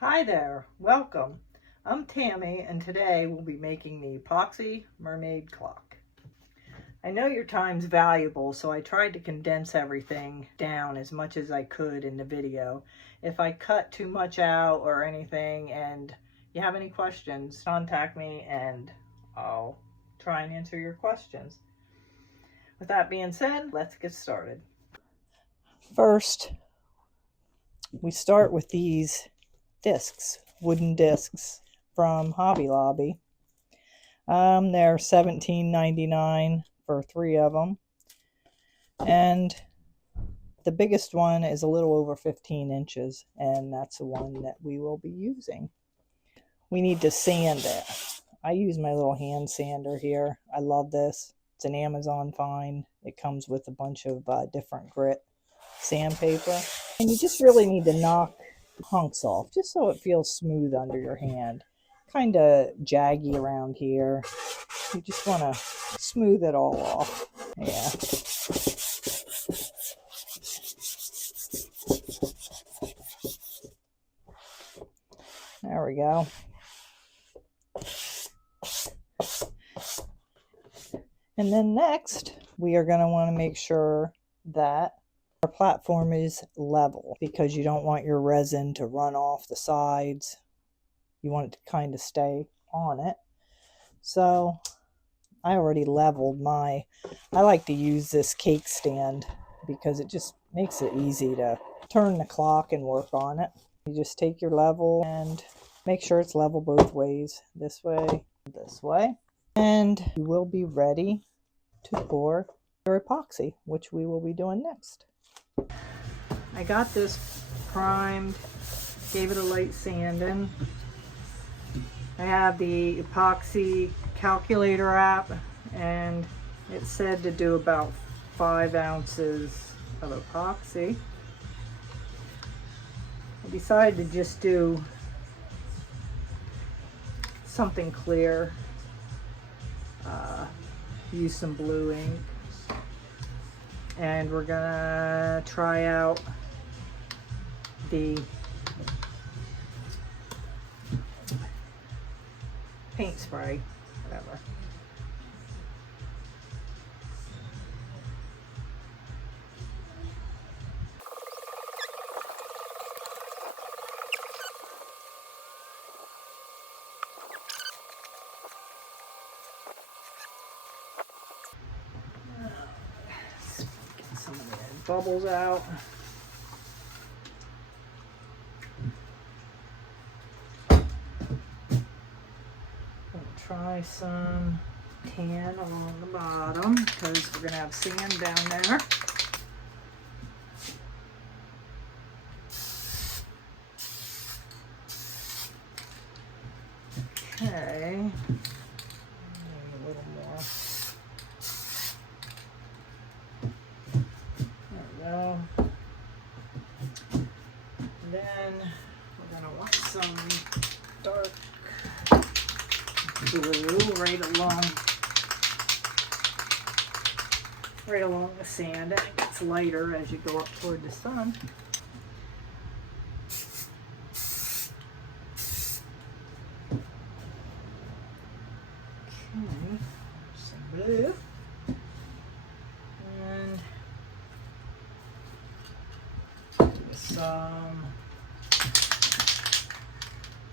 Hi there, welcome. I'm Tammy and today we'll be making the epoxy mermaid clock. I know your time's valuable, so I tried to condense everything down as much as I could in the video. If I cut too much out or anything and you have any questions, contact me and I'll try and answer your questions. With that being said, let's get started. First, we start with these discs, wooden discs from Hobby Lobby. They're $17.99 for 3 of them, and the biggest one is a little over 15 inches, and that's the one that we will be using. We need to sand it. I use my little hand sander here. I love this. It's an Amazon find. It comes with a bunch of different grit sandpaper, and you just really need to knock hunks off just so it feels smooth under your hand. Kind of jaggy around here. You just want to smooth it all off. Yeah. There we go. And then next, we are going to want to make sure that our platform is level, because you don't want your resin to run off the sides. You want it to kind of stay on it. So I already leveled I like to use this cake stand because it just makes it easy to turn the clock and work on it. You just take your level and make sure it's level both ways, this way, this way. And you will be ready to pour your epoxy, which we will be doing next. I got this primed, gave it a light sanding. I have the epoxy calculator app, and it said to do about 5 ounces of epoxy. I decided to just do something clear, use some blue ink, and we're gonna try out the paint spray, whatever. Get some of the bubbles out. Try some tan along the bottom because we're going to have sand down there. Okay. A little more. There we go. And then we're going to want some dark blue right along the sand, and it gets lighter as you go up toward the sun. Okay, some blue, and some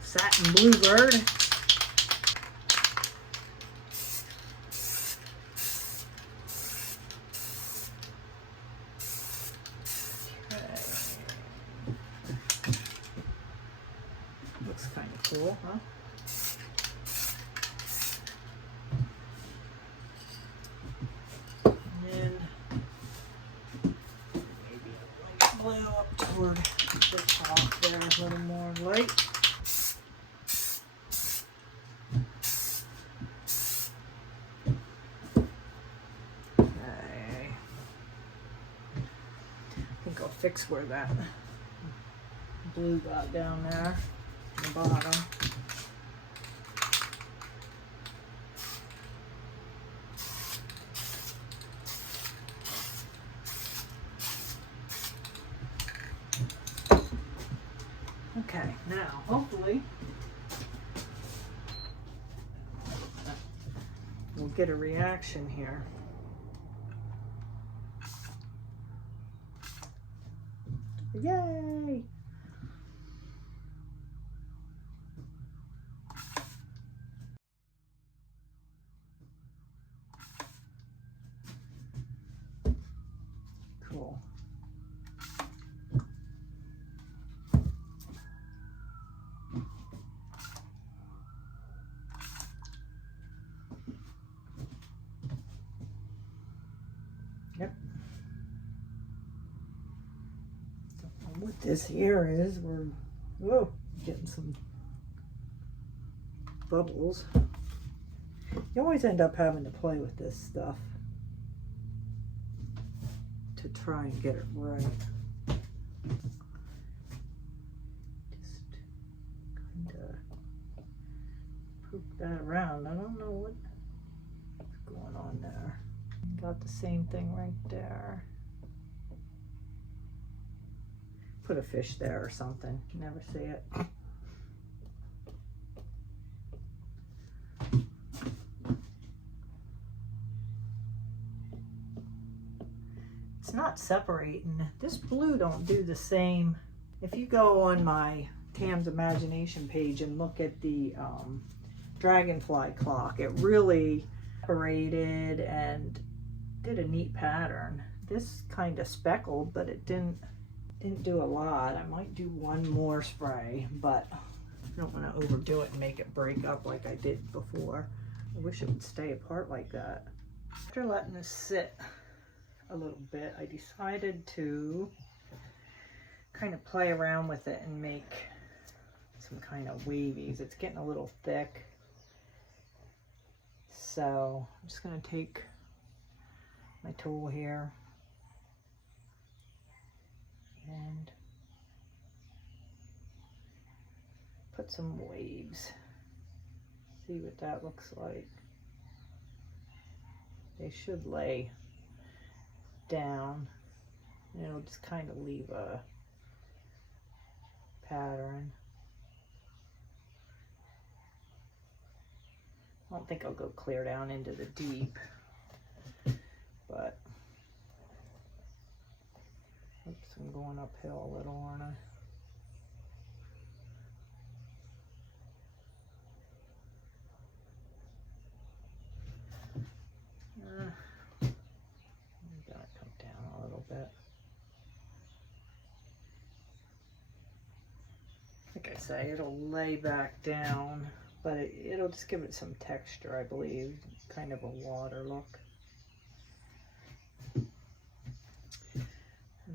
satin bluebird. Looks kind of cool, huh? And then maybe a light blue up toward the top there, a little more light. Okay. I think I'll fix where that blue got down there. The bottom. Okay. Now, hopefully, we'll get a reaction here. Yay! Cool. Yep. So what this here is, we're getting some bubbles. You always end up having to play with this stuff to try and get it right. Just kind of poke that around. I don't know what's going on there. Got the same thing right there. Put a fish there or something. Never see it. It's not separating. This blue don't do the same. If you go on my Tam's Imagination page and look at the dragonfly clock, it really separated and did a neat pattern. This kind of speckled, but it didn't do a lot. I might do one more spray, but I don't want to overdo it and make it break up like I did before. I wish it would stay apart like that. After letting this sit a little bit, I decided to kind of play around with it and make some kind of wavies. It's getting a little thick, so I'm just going to take my tool here and put some waves. See what that looks like. They should lay down, and it'll just kind of leave a pattern. I don't think I'll go clear down into the deep, but oops, I'm going uphill a little, aren't I? I'm gonna come down a little bit. Like I say, it'll lay back down, but it'll just give it some texture, I believe. Kind of a water look.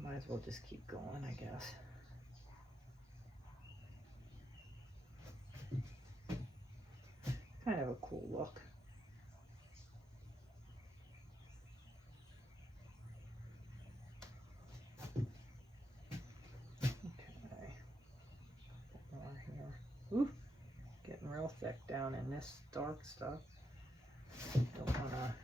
Might as well just keep going, I guess. Kind of a cool look. Okay. More here. Ooh, getting real thick down in this dark stuff. Don't want to.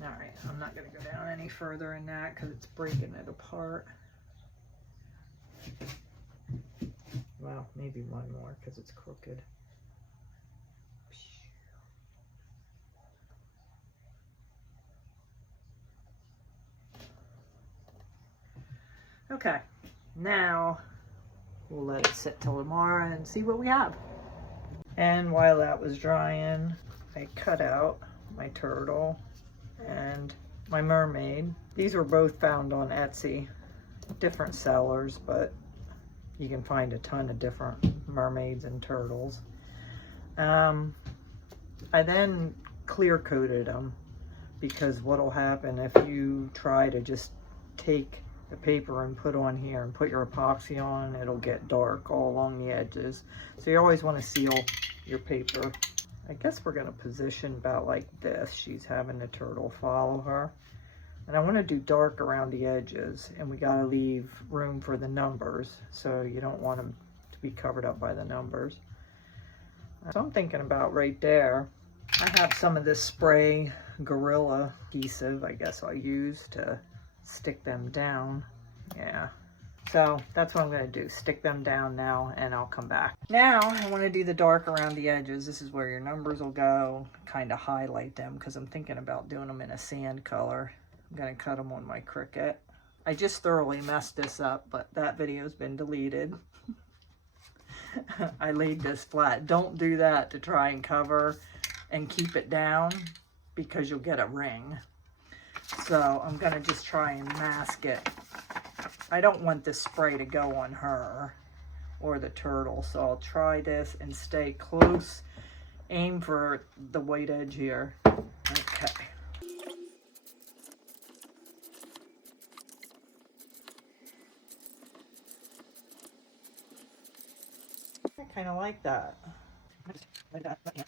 All right, I'm not going to go down any further in that because it's breaking it apart. Well, maybe one more because it's crooked. Okay, now we'll let it sit till tomorrow and see what we have. And while that was drying, I cut out my turtle and my mermaid. These were both found on Etsy, different sellers, but you can find a ton of different mermaids and turtles. I then clear coated them because what'll happen if you try to just take the paper and put on here and put your epoxy on, it'll get dark all along the edges. So you always want to seal your paper. I guess we're going to position about like this. She's having the turtle follow her. And I want to do dark around the edges, and we got to leave room for the numbers, so you don't want them to be covered up by the numbers. So I'm thinking about right there, I have some of this spray Gorilla adhesive, I guess I'll use to stick them down. Yeah. So that's what I'm going to do. Stick them down now and I'll come back. Now I want to do the dark around the edges. This is where your numbers will go. Kind of highlight them because I'm thinking about doing them in a sand color. I'm going to cut them on my Cricut. I just thoroughly messed this up, but that video's been deleted. I laid this flat. Don't do that to try and cover and keep it down because you'll get a ring. So I'm going to just try and mask it. I don't want this spray to go on her or the turtle, so I'll try this and stay close. Aim for the white edge here. Okay. I kind of like that. Like that, but yeah.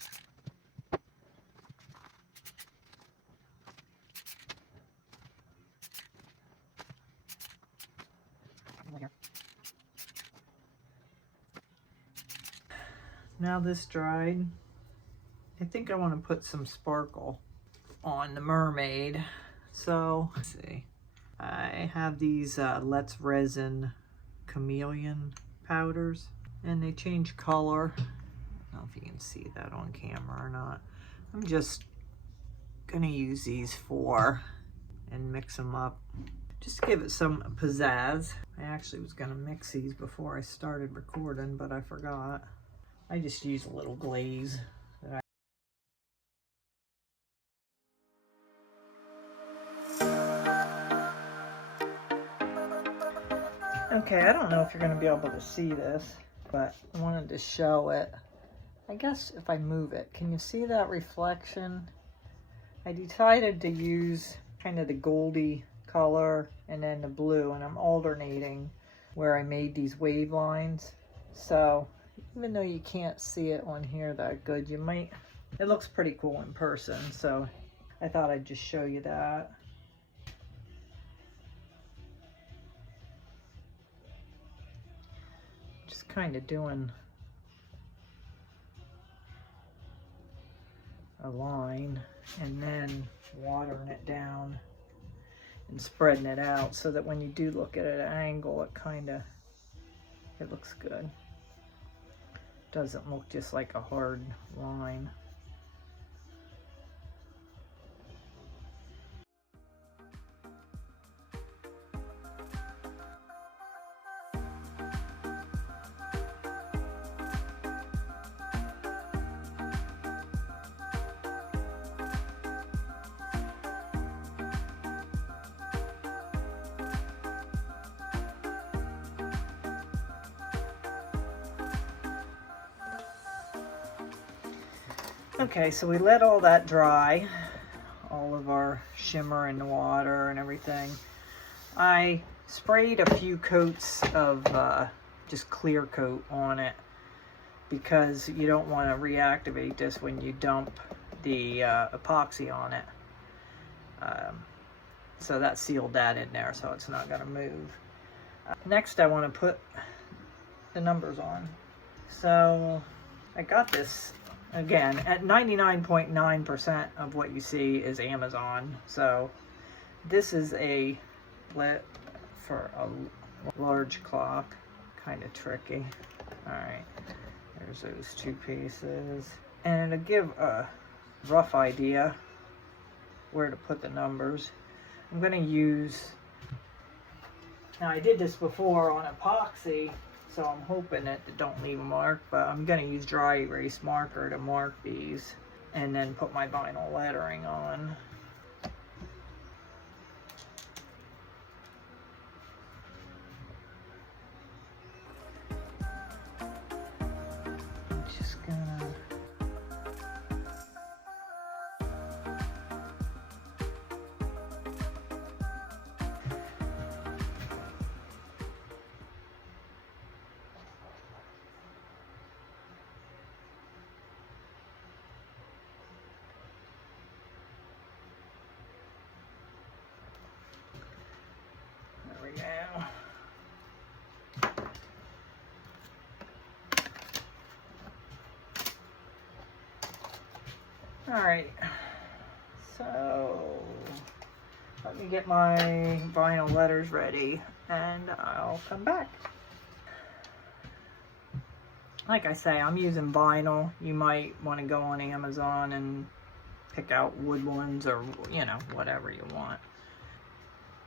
Now this dried, I think I want to put some sparkle on the Mermaid. So let's see. I have these Let's Resin chameleon powders, and they change color. I don't know if you can see that on camera or not. I'm just gonna use these 4 and mix them up. Just give it some pizzazz. I actually was gonna mix these before I started recording, but I forgot. I just use a little glaze that Okay, I don't know if you're going to be able to see this, but I wanted to show it. I guess if I move it, can you see that reflection? I decided to use kind of the goldy color and then the blue, and I'm alternating where I made these wave lines. So even though you can't see it on here that good, you might, it looks pretty cool in person. So I thought I'd just show you that. Just kind of doing a line and then watering it down and spreading it out so that when you do look at it at an angle, it looks good. Doesn't look just like a hard line. Okay, so we let all that dry, all of our shimmer in the water and everything. I sprayed a few coats of just clear coat on it because you don't want to reactivate this when you dump the epoxy on it. So that sealed that in there, so it's not going to move. Next, I want to put the numbers on. So I got this. Again, at 99.9% of what you see is Amazon. So this is a lit for a large clock. Kind of tricky. Alright, there's those 2 pieces. And to give a rough idea where to put the numbers, I'm going to use, now I did this before on epoxy, so I'm hoping that it don't leave a mark, but I'm going to use dry erase marker to mark these and then put my vinyl lettering on. I'm just gonna now. Alright, so let me get my vinyl letters ready and I'll come back. Like I say, I'm using vinyl. You might want to go on Amazon and pick out wood ones, or, you know, whatever you want.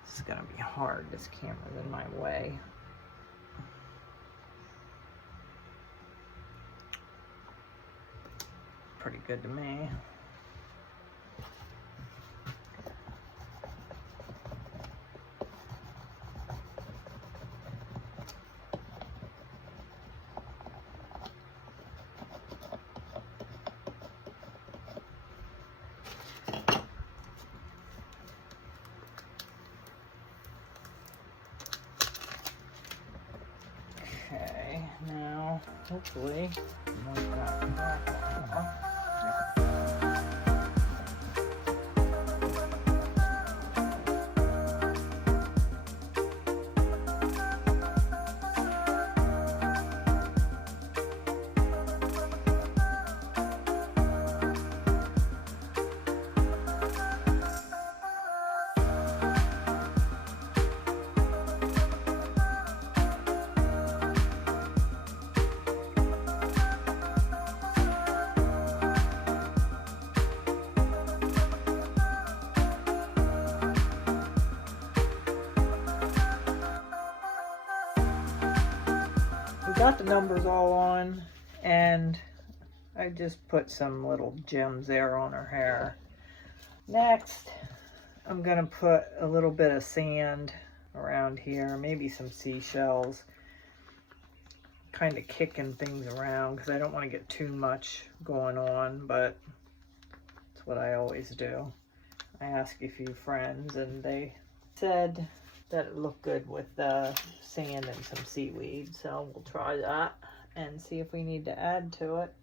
It's gonna be hard. This camera's in my way. Pretty good to me. Okay, now hopefully got the numbers all on, and I just put some little gems there on her hair. Next, I'm gonna put a little bit of sand around here, maybe some seashells, kind of kicking things around because I don't want to get too much going on, but it's what I always do. I asked a few friends and they said that it looked good with sand and some seaweed, so we'll try that and see if we need to add to it.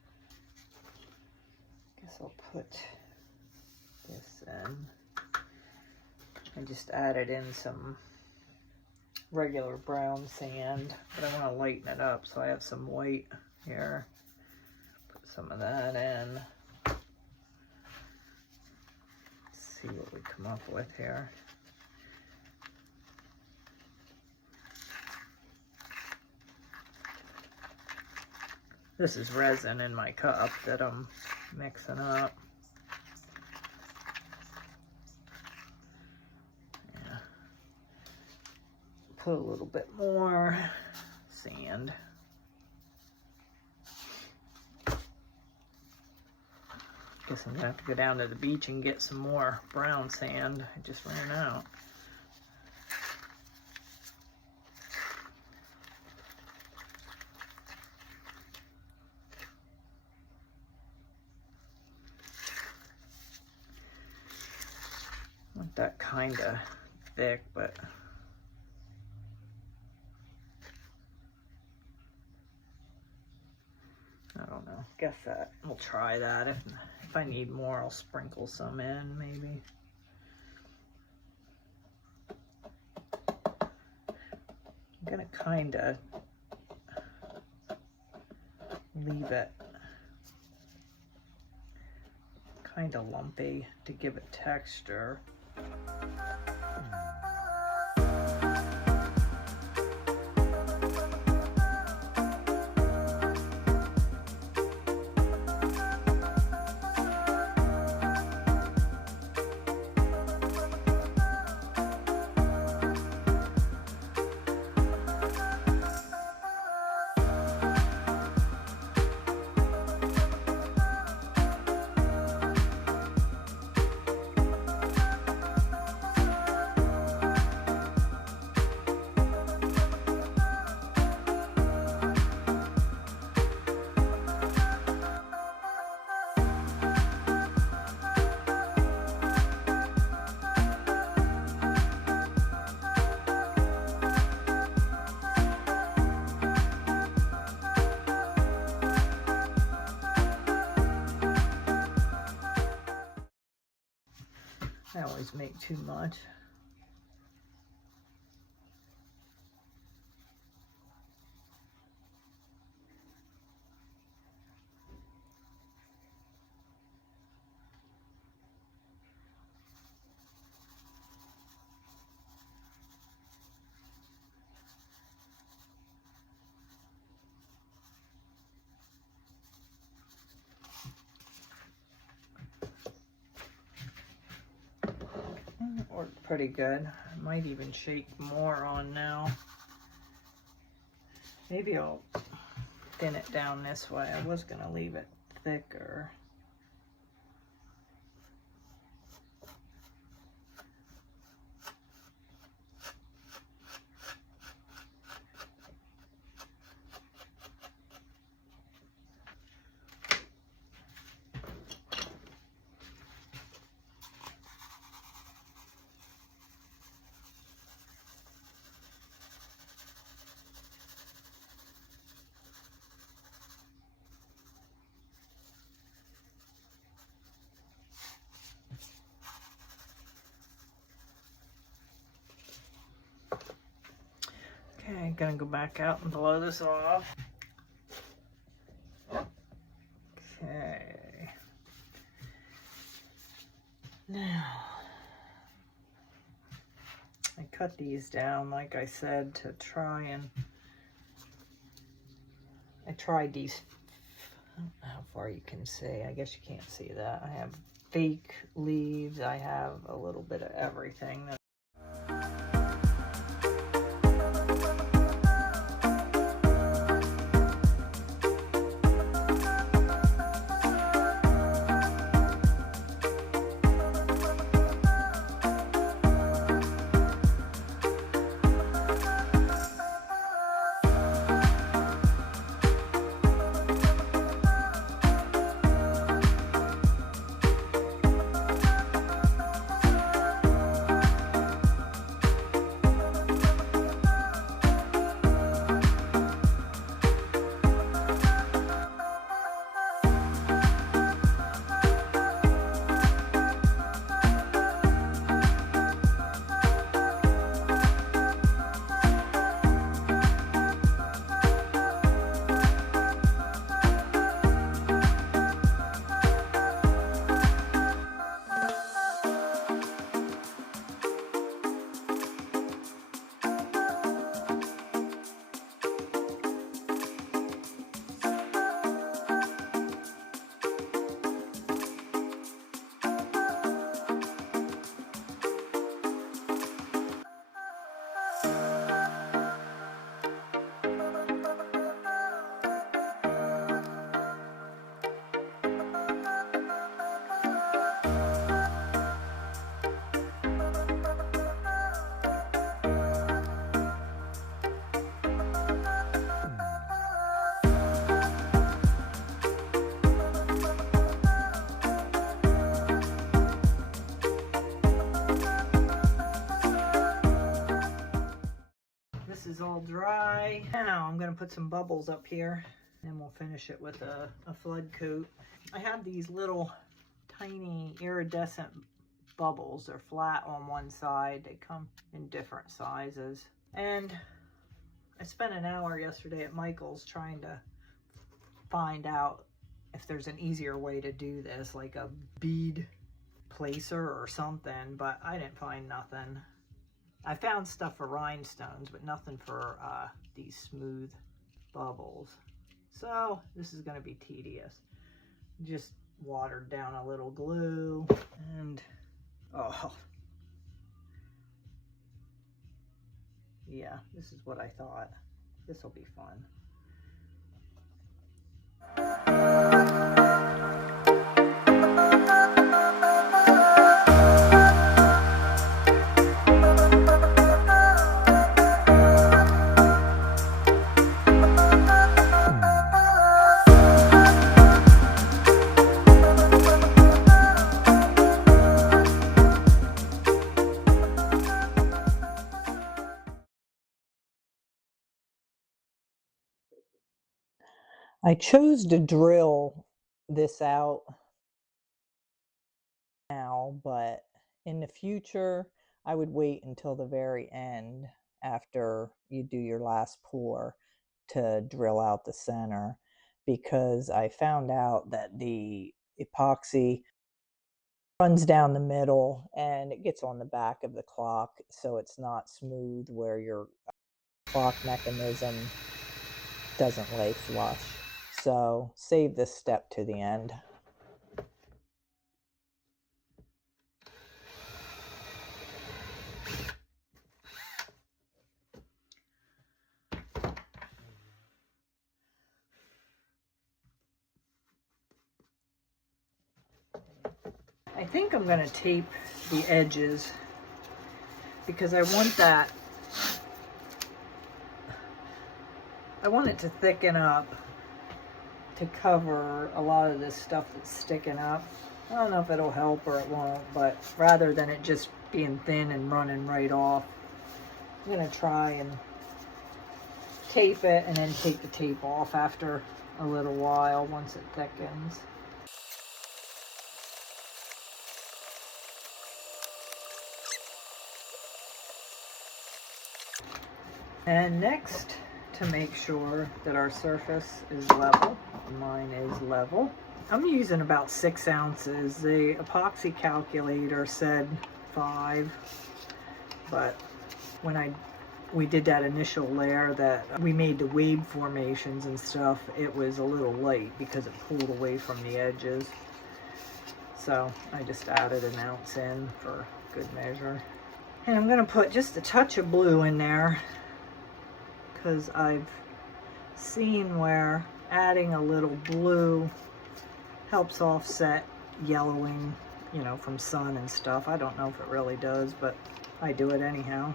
Guess I'll put this in. I just added in some regular brown sand, but I want to lighten it up, so I have some white here. Put some of that in. Let's see what we come up with here. This is resin in my cup that I'm mixing up. Yeah. Put a little bit more sand. Guess I'm gonna have to go down to the beach and get some more brown sand. I just ran out. Not that kind of thick, but I don't know. Guess that we'll try that. If I need more, I'll sprinkle some in, maybe. I'm gonna kind of leave it kind of lumpy to give it texture. I always make too much. Worked pretty good. I might even shake more on now. Maybe I'll thin it down this way. I was gonna leave it thicker. Okay, gonna go back out and blow this off. Okay. Now, I cut these down, like I said, to try and, I tried these, I don't know how far you can see, I guess you can't see that. I have fake leaves, I have a little bit of everything. This is all dry. Now I'm gonna put some bubbles up here and we'll finish it with a flood coat. I have these little tiny iridescent bubbles. They're flat on one side. They come in different sizes. And I spent an hour yesterday at Michael's trying to find out if there's an easier way to do this, like a bead placer or something, but I didn't find nothing. I found stuff for rhinestones, but nothing for these smooth bubbles. So this is going to be tedious. Just watered down a little glue and oh yeah, this is what I thought. This will be fun. I chose to drill this out now, but in the future, I would wait until the very end after you do your last pour to drill out the center, because I found out that the epoxy runs down the middle and it gets on the back of the clock, so it's not smooth where your clock mechanism doesn't lay flush. So save this step to the end. think I'm going to tape the edges because I want that, I want it to thicken up to cover a lot of this stuff that's sticking up. I don't know if it'll help or it won't, but rather than it just being thin and running right off, I'm going to try and tape it and then take the tape off after a little while once it thickens. And next, to make sure that our surface is level, mine is level, I'm using about 6 ounces. The epoxy calculator said 5, but when we did that initial layer that we made the wave formations and stuff, it was a little light because it pulled away from the edges. So I just added an ounce in for good measure. And I'm gonna put just a touch of blue in there because I've seen where adding a little blue helps offset yellowing, you know, from sun and stuff. I don't know if it really does, but I do it anyhow.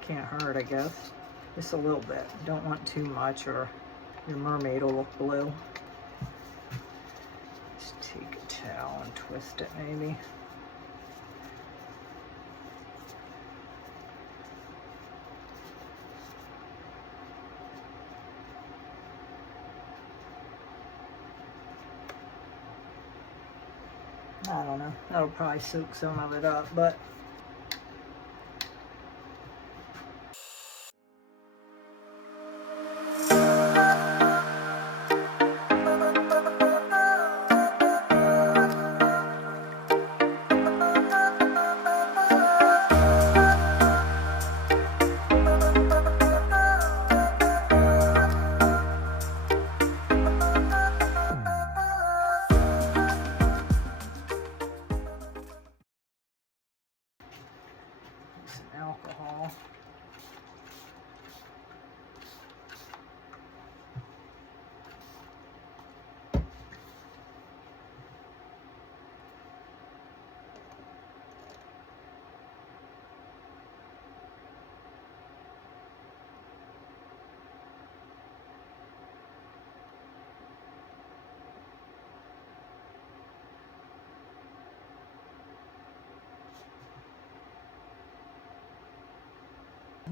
Can't hurt, I guess. Just a little bit. Don't want too much or your mermaid will look blue. Just take a towel and twist it maybe. I don't know. That'll probably soak some of it up, but some alcohol.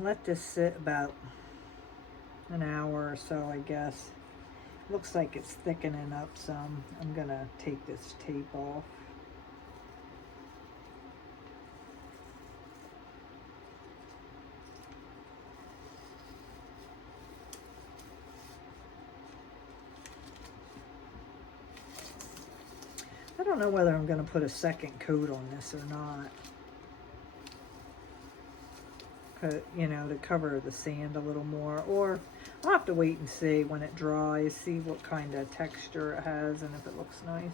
Let this sit about an hour or so, I guess. Looks like it's thickening up some. I'm gonna take this tape off. I don't know whether I'm gonna put a second coat on this or not. You know, to cover the sand a little more, or I'll have to wait and see when it dries, see what kind of texture it has and if it looks nice.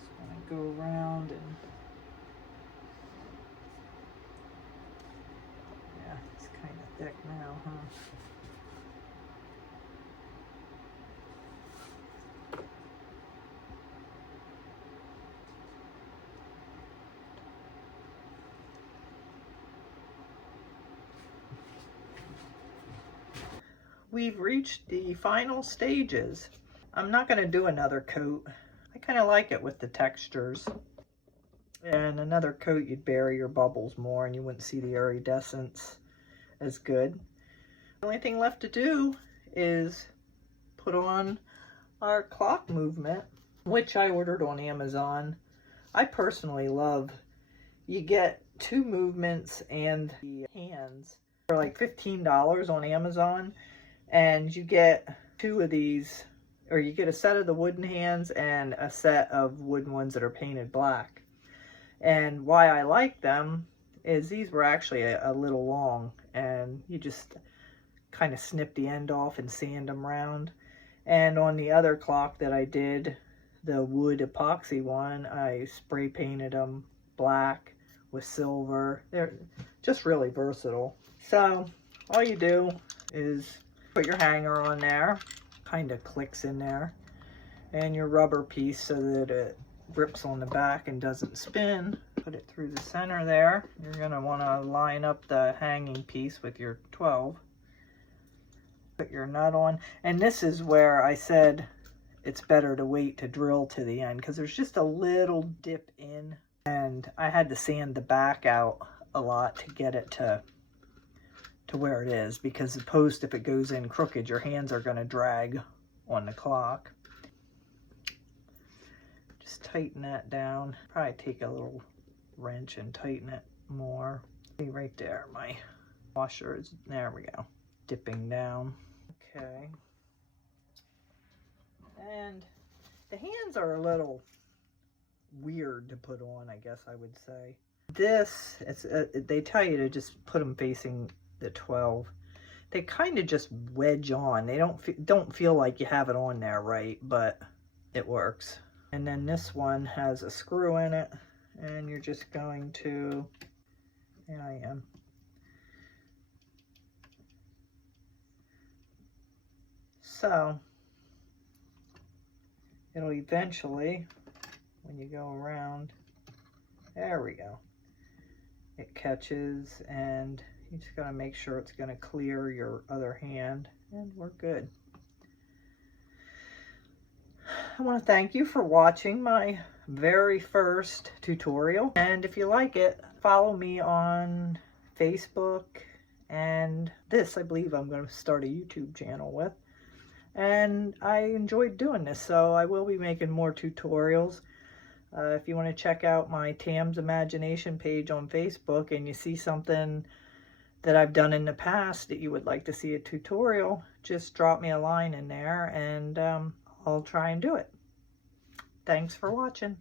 Just gonna go around and thick now, huh? We've reached the final stages. I'm not going to do another coat. I kind of like it with the textures. And another coat, you'd bury your bubbles more and you wouldn't see the iridescence as good. The only thing left to do is put on our clock movement, which I ordered on Amazon. I personally love, you get 2 movements and the hands for like $15 on Amazon, and you get 2 of these, or you get a set of the wooden hands and a set of wooden ones that are painted black. And why I like them is these were actually a little long, and you just kind of snip the end off and sand them around. And on the other clock that I did, the wood epoxy one, I spray painted them black with silver. They're just really versatile. So all you do is put your hanger on there, kind of clicks in there, and your rubber piece so that it grips on the back and doesn't spin. Put it through the center there. You're going to want to line up the hanging piece with your 12. Put your nut on, and this is where I said it's better to wait to drill to the end, because there's just a little dip in, and I had to sand the back out a lot to get it to where it is, because the post, if it goes in crooked, your hands are going to drag on the clock. Just tighten that down. Probably take a little wrench and tighten it more. See right there, my washer is, there we go, dipping down. Okay. And the hands are a little weird to put on, I guess I would say. This, they tell you to just put them facing the 12. They kind of just wedge on. They don't feel like you have it on there right, but it works. And then this one has a screw in it, and you're just going to, here I am. So it'll eventually, when you go around, there we go, it catches, and you just gotta make sure it's gonna clear your other hand, and we're good. I want to thank you for watching my very first tutorial, and if you like it, follow me on Facebook, and this I believe I'm going to start a YouTube channel with. And I enjoyed doing this, so I will be making more tutorials. If you want to check out my Tam's Imagination page on Facebook and you see something that I've done in the past that you would like to see a tutorial, just drop me a line in there, and I'll try and do it. Thanks for watching.